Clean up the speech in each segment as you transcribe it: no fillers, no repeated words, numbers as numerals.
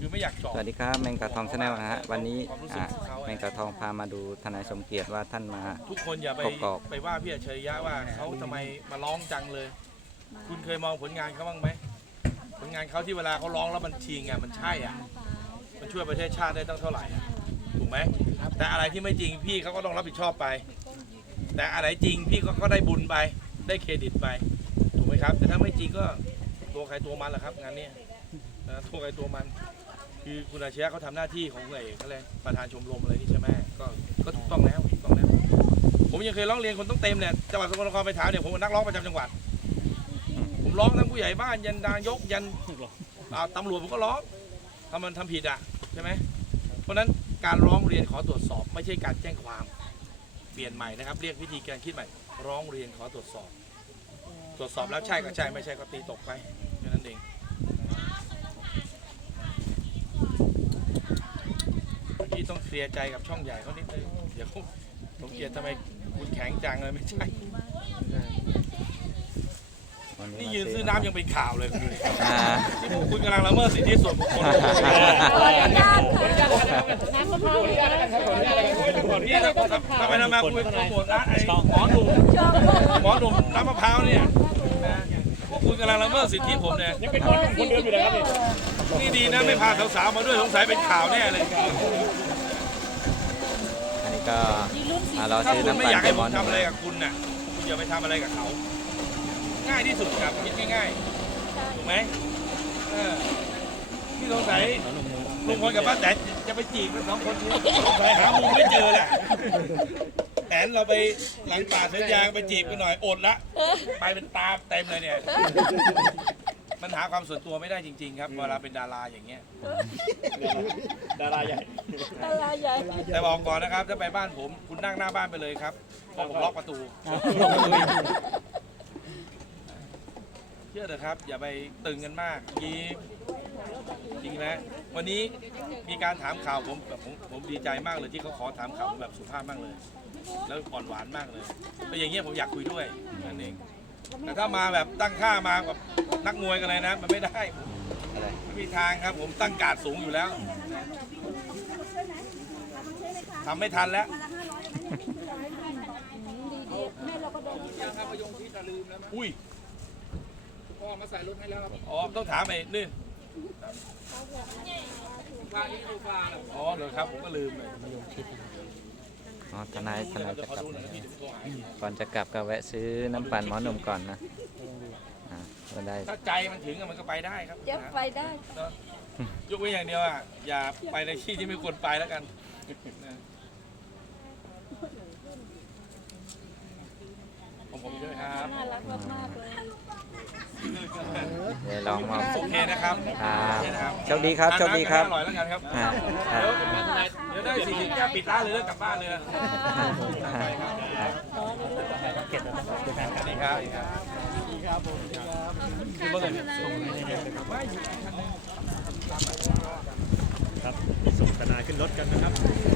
คือไม่อยากเจาะสวัสดีครับแมงกะทองชาแนลนะฮะวันนี้ความรู้สึกของเขาแมงกะทองพามาดูทนายสมเกียรติว่าท่านมาทุกคนอย่าไปกรอบไปว่าพี่อัจฉริยะว่าเขาทำไมมาร้องจังเลย คุณเคยมองผลงานเขาบ้างไหมผลงานเขาที่เวลาเขาร้องแล้วมันจริงอ่ะมันใช่อ่ะมันช่วยประเทศชาติได้ตั้งเท่าไหร่อะถูกไหมแต่อะไรที่ไม่จริงพี่เขาก็ต้องรับผิดชอบไป แต่อะไรจริงพี่ก็ได้บุญไปได้เครดิตไปถูกไหมครับแต่ถ้าไม่จริงก็ตัวใครตัวมันแหละครับงานนี้นะตัวใครตัวมันคือคุณอาชีพเขาทำหน้าที่ของไอ้เขาเลยประธานชมรมอะไรนี่ใช่ไหมก็ถูกต้องแล้วถูกต้องแล้วผมยังเคยร้องเรียนคนต้องเต็มเนี่ยจังหวัดสกลนครไปถามเนี่ยผมเป็นนักร้องประจำจังหวัดผมร้องทั้งผู้ใหญ่บ้านยันนายกยันตำรวจผมก็ร้องถ้ามันทำผิดอ่ะใช่ไหมเพราะฉะนั้นการร้องเรียนขอตรวจสอบไม่ใช่การแจ้งความเปลี่ยนใหม่นะครับเรียกวิธีการคิดใหม่ร้องเรียนขอตรวจสอบแล้วใช่ก็ใช่ไม่ใช่ก็ตีตกไปแค่นั้นเองพี่ต้องเคลียร์ใจกับช่องใหญ่เขานิดนึงเดี๋ยวผมเกลียดทำไมคุณแข็งจังเลยไม่ใช่นี่ยืนซื้อน้ำยังเป็นข่าวเลยที่คุณกำลังละเมิดสิทธิส่วนบุคคลนี่ทำไมมาคุยโปรโมทร้านไอ้หมอหนุ่มน้ำมะพร้าวเนี่ยคุณกำลังละเมิดสิทธิผมเนี่ยยังเป็นคนเดิมอยู่เลยครับนี่ดีนะไม่พาสาวๆมาด้วยสงสัยเป็นข่าวแน่เลยอันนี้ก็เราถ้าซื้อคุณน้ำไม่ปั่นอยากไปให้หผมมอนทำอะไรกับคุณน่ะคุณอย่าไปทำอะไรกับเขาง่ายที่สุดครับคิดง่ายๆถูกไหมพี่สงสัยลุงพลกับป้าแตนจะไปจีบกันสองคนนี้สงสัยหามุมไม่เจอแล้วแตนเราไปหลังป่าสวนยางไปจีบกันหน่อยอดละไปเป็นตาเต็มเลยเนี่ยมันหาความส่วนตัวไม่ได้จริงๆครับเวลาเป็นดาราอย่างเงี้ยดาราใหญ่แต่บอกก่อนนะครับถ้าไปบ้านผมคุณนั่งหน้าบ้านไปเลยครับเพราะผมล็อกประตูเชื่อเถอะครับอย่าไปตึงกันมากจริงนะวันนี้มีการถามข่าวผมดีใจมากเลยที่เขาขอถามข่าวผมแบบสุภาพมากเลยแล้วอ่อนหวานมากเลยแล้วอย่างเงี้ยผมอยากคุยด้วยนั่นเองแต่ถ้ามาแบบตั้งค่ามาแบบนักมวยกันเลยนะมันไม่ได้ไม่มีทางครับผมตั้งการ์ดสูงอยู่แล้วทำไม่ทันแล้วอุ้ยพ่อมาใส่รถให้แล้วครับอ๋อต้องถามไอ้นี่อ๋อเหรอครับผมก็ลืมเลยอ๋อทนายจะกลับก่อนจะกลับก็แวะซื้อน้ำปั่นหมอหนุ่มก่อนนะก็ได้ถ้าใจมันถึงมันก็ไปได้ครับจะไปได้ยกเว้นอย่างเดียวอ่ะอย่าไปในที่ที่ไม่ควรไปแล้วกันผมด้วยครับน่ารักมากเลยเดี๋ยวลองมาโอเคนะครับโชคดีครับโชคดีครับอร่อยแล้วกันครับเดี๋ยวได้40 แก้วปิดร้านเลยแล้วกลับบ้านเลยนะสวัสดีครับครับส่งทนายขึ้นรถกันนะครับ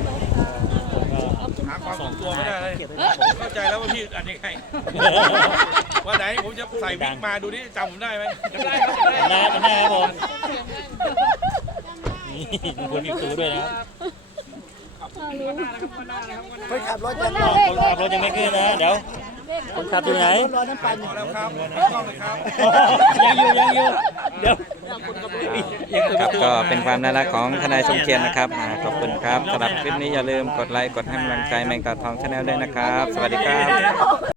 หาความส่งตัวไม่ได้เลยผมเข้าใจแล้วว่าพี่อันยังไงวันไหนผมจะใส่วิกมาดูดิจำผมได้ไหมได้ครับได้ครับผมนี่คุณมีตูด้วยนะคนขับรถยังไม่ขึ้นนะเดี๋ยวคนขับอยู่ไหนรอน้ำปั่นแล้วครับต้องเลยครับยังอยู่เดี๋ยวครับก็เป็นความน่ารักของทนายสมเกียรตินะครับขอบคุณครับสำหรับคลิปนี้อย่าลืมกดไลค์กดให้กำลังใจแมงกะทองชาแนลด้วยนะครับสวัสดีครับ